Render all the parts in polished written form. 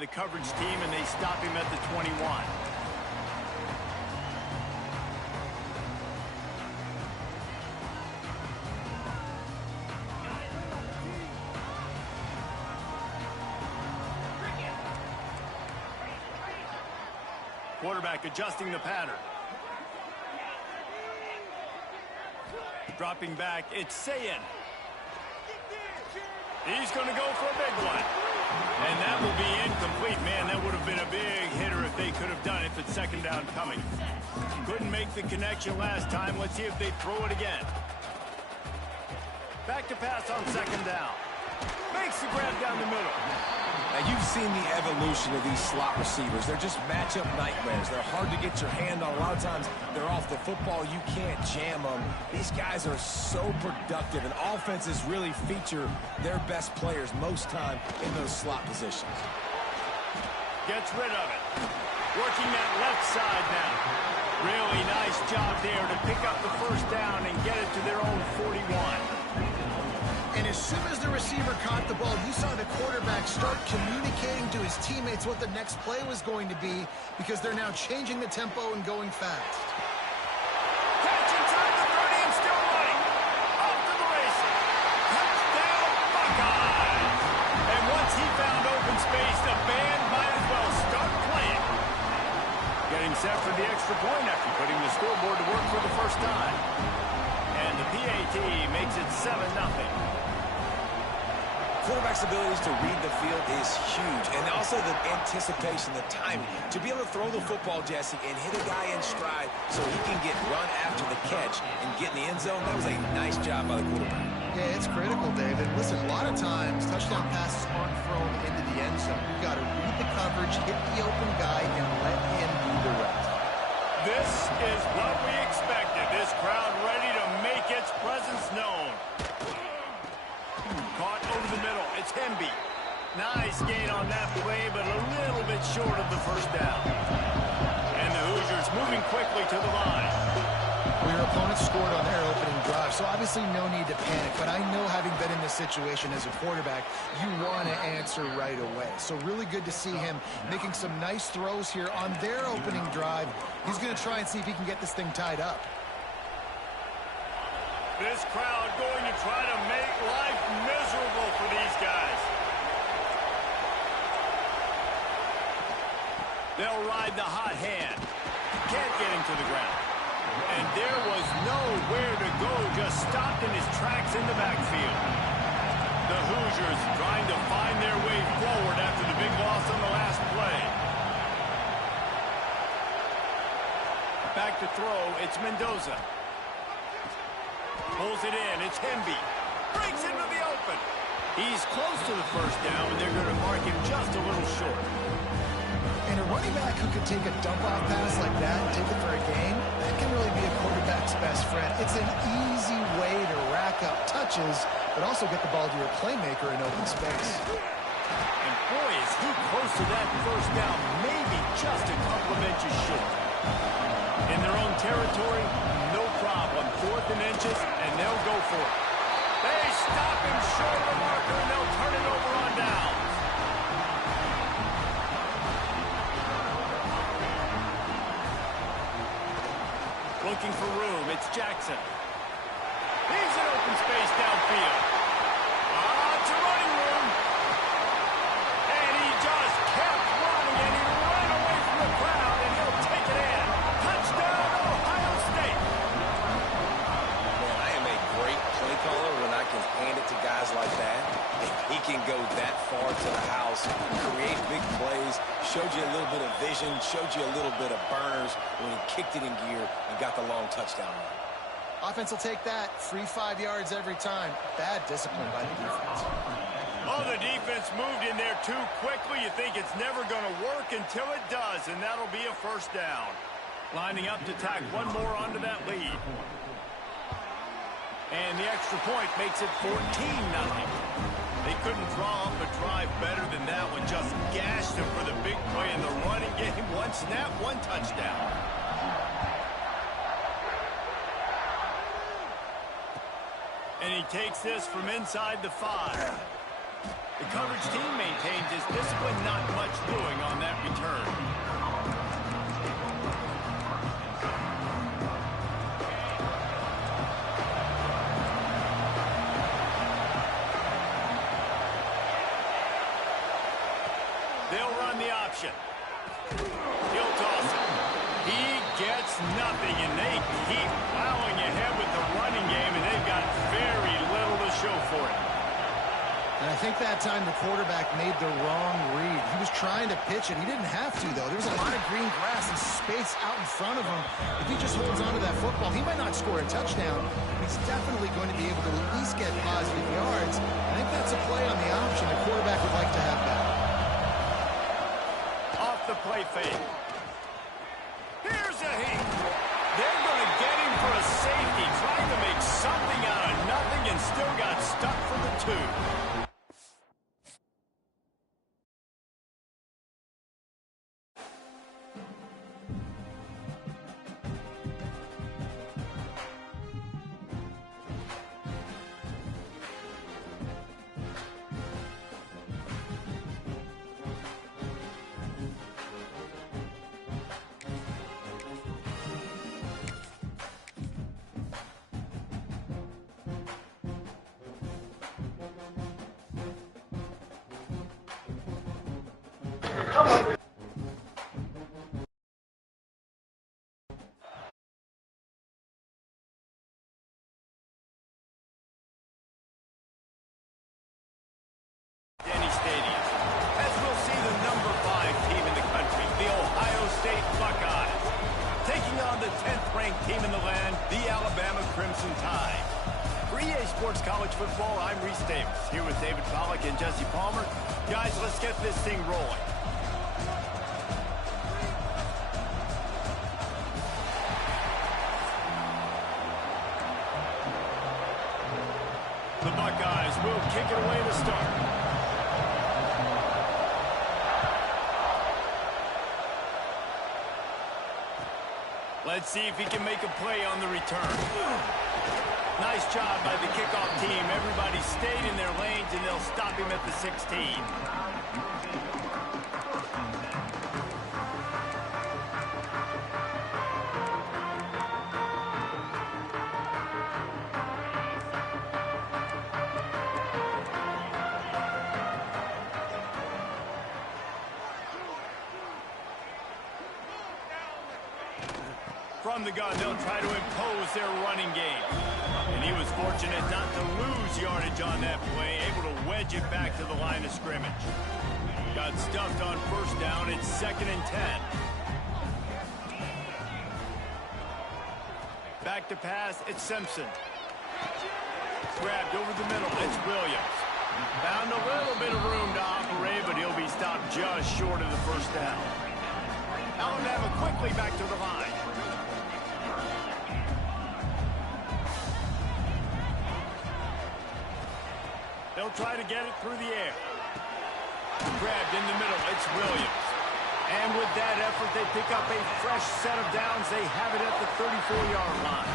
The coverage team, and they stop him at the 21. Quarterback adjusting the pattern. Dropping back, it's Sayin. He's going to go for a big one. And that will be incomplete. Man, that would have been a big hitter if they could have done it if it's second down coming. Couldn't make the connection last time. Let's see if they throw it again. Back to pass on second down. Makes the grab down the middle. Now, you've seen the evolution of these slot receivers. They're just matchup nightmares. They're hard to get your hand on. A lot of times, they're off the football. You can't jam them. These guys are so productive, and offenses really feature their best players most time in those slot positions. Gets rid of it. Working that left side now. Really nice job there to pick up the first down and get it to their own 41. And as soon as the receiver caught the ball, you saw the quarterback start communicating to his teammates what the next play was going to be, because they're now changing the tempo and going fast. Catch inside the 30 and still running. Off to the races. Touchdown, Buckeyes. And once he found open space, the band might as well start playing. Getting set for the extra point after putting the scoreboard to work for the first time. And the PAT makes it 7-0. Quarterback's abilities to read the field is huge, and also the anticipation, the timing. To be able to throw the football, Jesse, and hit a guy in stride so he can get run after the catch and get in the end zone, that was a nice job by the quarterback. Yeah, it's critical, David. Listen, a lot of times, touchdown passes aren't thrown into the end zone. You've got to read the coverage, hit the open guy, and let him do the rest. This is what we expected. This crowd ready to make its presence known. Caught over the middle. It's Hemby. Nice gain on that play, but a little bit short of the first down. And the Hoosiers moving quickly to the line. Well, your opponent scored on their opening drive, so obviously no need to panic. But I know, having been in this situation as a quarterback, you want to answer right away. So really good to see him making some nice throws here on their opening drive. He's going to try and see if he can get this thing tied up. This crowd going to try to make life miserable for these guys. They'll ride the hot hand. Can't get him to the ground. And there was nowhere to go, just stopped in his tracks in the backfield. The Hoosiers trying to find their way forward after the big loss on the last play. Back to throw, it's Mendoza. Pulls it in, it's Hemby. Breaks into the open. He's close to the first down, and they're going to mark him just a little short. And a running back who can take a dump-off pass like that and take it for a gain, that can really be a quarterback's best friend. It's an easy way to rack up touches, but also get the ball to your playmaker in open space. And boy, is he close to that first down, maybe just a couple of inches short. In their own territory, no problem. 4th and inches, and they'll go for it. They stop him short of the marker, and they'll turn it over on downs. Looking for room, it's Jackson. He's in open space downfield. It's a running room. And he just kept running, and he ran away from the crowd, and he'll take it in. Touchdown, Ohio State. Man, I am a great play caller when I can hand it to guys like that. He can go that far to the house, create big plays, showed you a little bit of vision, showed you a little bit of burners when he kicked it in gear and got the long touchdown run. Offense will take that. Free 5 yards every time. Bad discipline by the defense. Oh, the defense moved in there too quickly. You think it's never going to work until it does, and that'll be a first down. Lining up to tack one more onto that lead. And the extra point makes it 14-0. They couldn't draw up a drive better than that one. Just gashed him for the big play in the running game. One snap, one touchdown. And he takes this from inside the 5. The coverage team maintains its discipline, not much doing on that return. They'll run the option. He'll toss it. He gets nothing, and they keep plowing ahead with the running game, and they've got very little to show for it. And I think that time the quarterback made the wrong read. He was trying to pitch it. He didn't have to, though. There was a lot of green grass and space out in front of him. If he just holds on to that football, he might not score a touchdown, but he's definitely going to be able to at least get positive yards. I think that's a play on the option the quarterback would like to have back. Off the play fake. Here's a heat. They're going to get him for a safety, trying to make something out of nothing and still got stuck for the 2. Stadium, as we'll see the number 5 team in the country, the Ohio State Buckeyes, taking on the 10th-ranked team in the land, the Alabama Crimson Tide. For EA Sports College Football, I'm Reese Davis, here with David Pollack and Jesse Palmer. Guys, let's get this thing rolling. The Buckeyes will kick it away to start. Let's see if he can make a play on the return. Nice job by the kickoff team. Everybody stayed in their lanes, and they'll stop him at the 16. From the gun, they'll try to impose their running game. And he was fortunate not to lose yardage on that play, able to wedge it back to the line of scrimmage. Got stuffed on first down. It's 2nd and 10. Back to pass, it's Simpson. Grabbed over the middle, it's Williams. Found a little bit of room to operate, but he'll be stopped just short of the first down. Alabama quickly back to the line. They'll try to get it through the air. Grabbed in the middle, it's Williams. And with that effort, they pick up a fresh set of downs. They have it at the 34-yard line.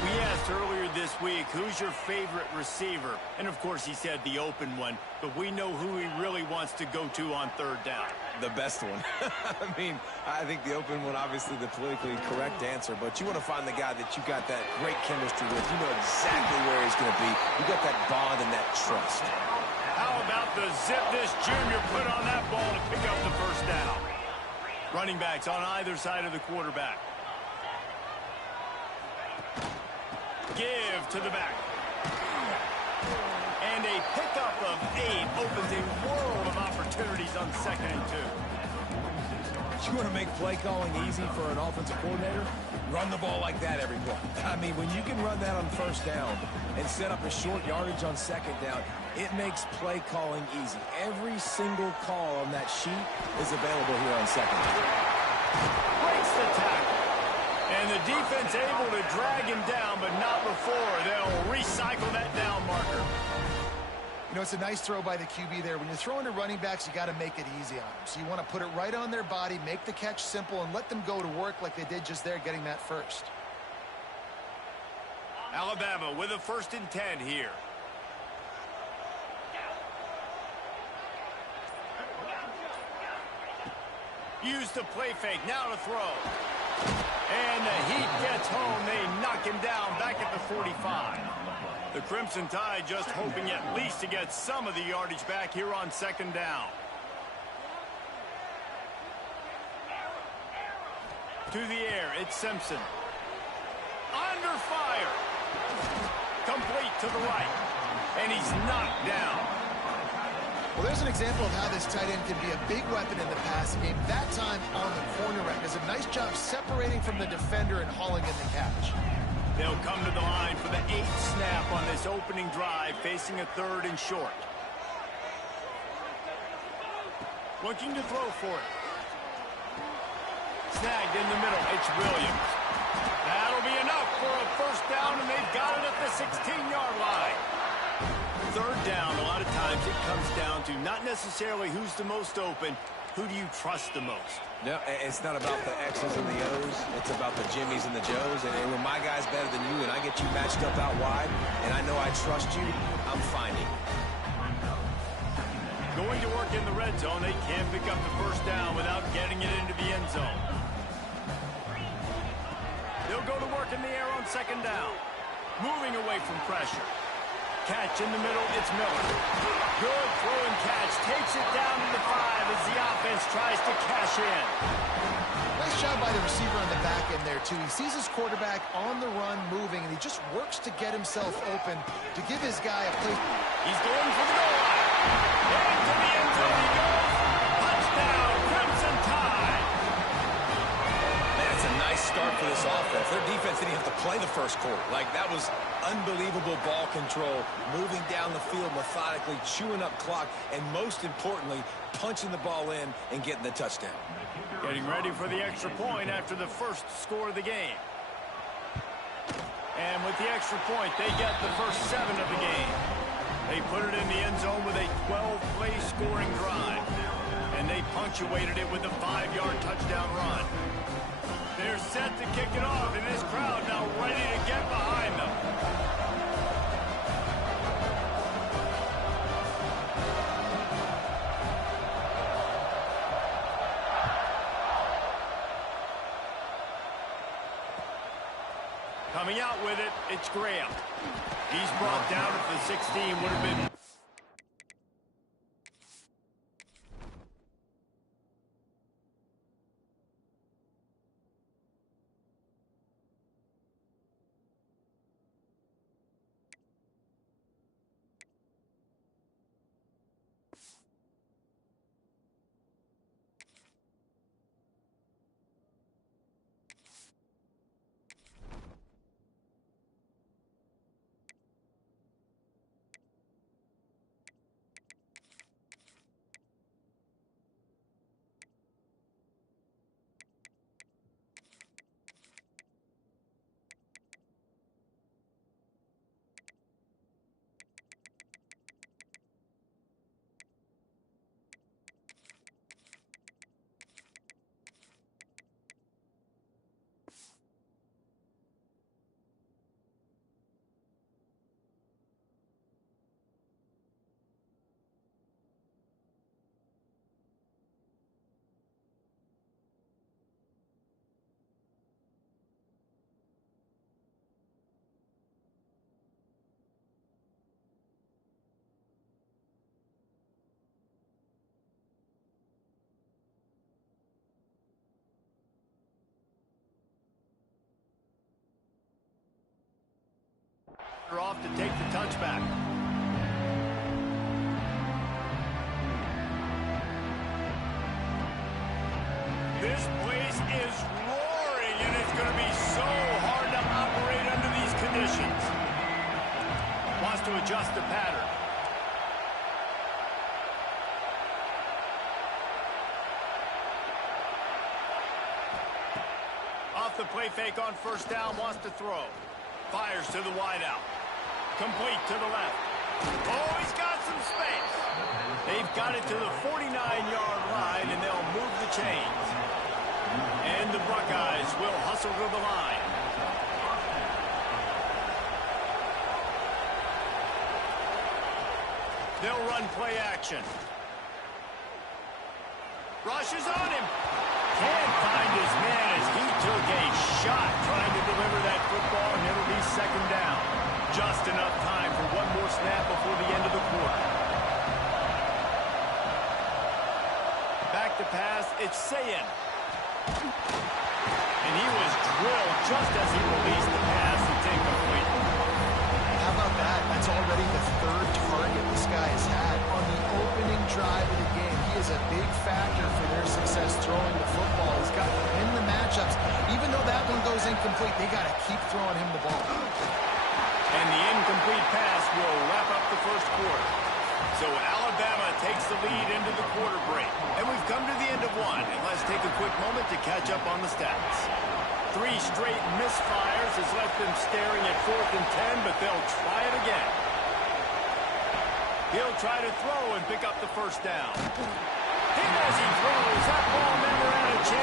We asked earlier this week, who's your favorite receiver? And, of course, he said the open one. But we know who he really wants to go to on 3rd down. The best one. I mean, I think the open one, obviously the politically correct answer, but you want to find the guy that you got that great chemistry with. You know exactly where he's going to be. You got that bond and that trust. How about the zip this junior put on that ball to pick up the first down? Running backs on either side of the quarterback. Give to the back. And a pickup of 8 opens a world of opportunities on 2nd and 2. You want to make play calling easy for an offensive coordinator? Run the ball like that every play. I mean, when you can run that on first down and set up a short yardage on 2nd down, it makes play calling easy. Every single call on that sheet is available here on 2nd down. Breaks the tackle. And the defense able to drag him down, but not before. They'll recycle that down marker. You know, it's a nice throw by the QB there. When you're throwing to running backs, you got to make it easy on them. So you want to put it right on their body, make the catch simple, and let them go to work like they did just there, getting that first. Alabama with a 1st and 10 here. Use the play fake, now to throw. And the heat gets home. They knock him down back at the 45. The Crimson Tide just hoping at least to get some of the yardage back here on second down. To the air, it's Simpson. Under fire. Complete to the right. And he's knocked down. Well, there's an example of how this tight end can be a big weapon in the passing game. That time on the corner route. Does a nice job separating from the defender and hauling in the catch. They'll come to the line for the 8th snap on this opening drive, facing a 3rd and short. Looking to throw for it. Snagged in the middle. It's Williams. That'll be enough for a first down, and they've got it at the 16-yard line. 3rd down, a lot of times it comes down to not necessarily who's the most open, who do you trust the most? No, it's not about the X's and the O's. It's about the Jimmies and the Joes. And when my guy's better than you and I get you matched up out wide, and I know I trust you, I'm finding. Going to work in the red zone, they can't pick up the first down without getting it into the end zone. They'll go to work in the air on second down. Moving away from pressure. Catch in the middle, it's Miller. Good throw and catch. Takes it down to the 5 as the offense tries to cash in. Nice job by the receiver on the back end there, too. He sees his quarterback on the run moving, and he just works to get himself open to give his guy a place. He's going for the goal line. Into the end zone he goes. Touchdown, Crimson Tide. Man, it's a nice start for this offense. Their defense didn't have to play the first quarter. Like, that was unbelievable ball control, moving down the field methodically, chewing up clock, and most importantly, punching the ball in and getting the touchdown. Getting ready for the extra point after the first score of the game. And with the extra point, they get the first 7 of the game. They put it in the end zone with a 12-play scoring drive. And they punctuated it with a 5-yard touchdown run. They're set to kick it off, and this crowd now ready to get behind them. Coming out with it, it's Graham. He's brought down at the 16, would have been... off to take the touchback. This place is roaring, and it's going to be so hard to operate under these conditions. Wants to adjust the pattern. Off the play fake on first down, wants to throw. Fires to the wideout. Complete to the left. Oh, he's got some space. They've got it to the 49-yard line, and they'll move the chains. And the Buckeyes will hustle to the line. They'll run play action. Rushes on him. can't find his man as he took a shot trying to deliver that football, and it'll be second down. Just enough time for one more snap before the end of the quarter. Back to pass, it's Sayin. And he was drilled just as he released the pass. It's incomplete. How about that? That's already the third target this guy has had on the opening drive of the game. He is a big factor for their success throwing the football. He's got to win the matchups. Even though that one goes incomplete, they got to keep throwing him the ball. And the incomplete pass will wrap up the first quarter. So Alabama takes the lead into the quarter break. And we've come to the end of one. And let's take a quick moment to catch up on the stats. 3 straight misfires has left them staring at 4th and 10, but they'll try it again. He'll try to throw and pick up the first down. And as he throws, that ball never had a chance.